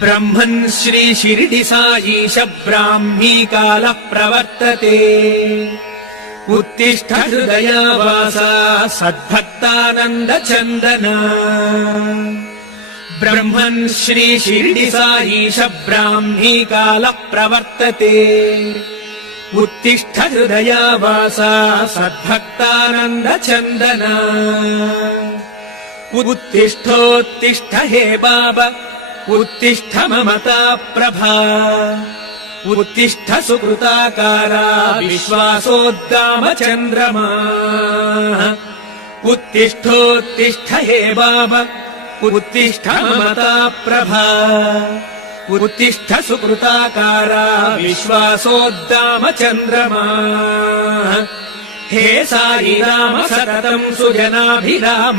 ब्रह्मन् श्री शिरडि साईश ब्राह्मी कालः प्रवर्तते। उत्तिष्ठ हृदयावासा सद्भक्तानन्द चन्दना। ब्रह्मन् श्री शिरडि साईश ब्राह्मी कालः प्रवर्तते। उत्तिष्ठ हृदयावासा सद्भक्तानन्द चन्दना। उत्तिष्ठोत्तिष्ठ हे बाबा उत्तिष्ठ ममता प्रभा। उत्तिष्ठ सुकृताकारा विश्वासोद्दाम चन्द्रमा। उत्तिष्ठोत्तिष्ठ हे बाबा उत्तिष्ठ ममता प्रभा। उत्तिष्ठ सुकृताकारा विश्वासोद्दाम चन्द्रमा। हे साई राम सततं सुजनाभिराम।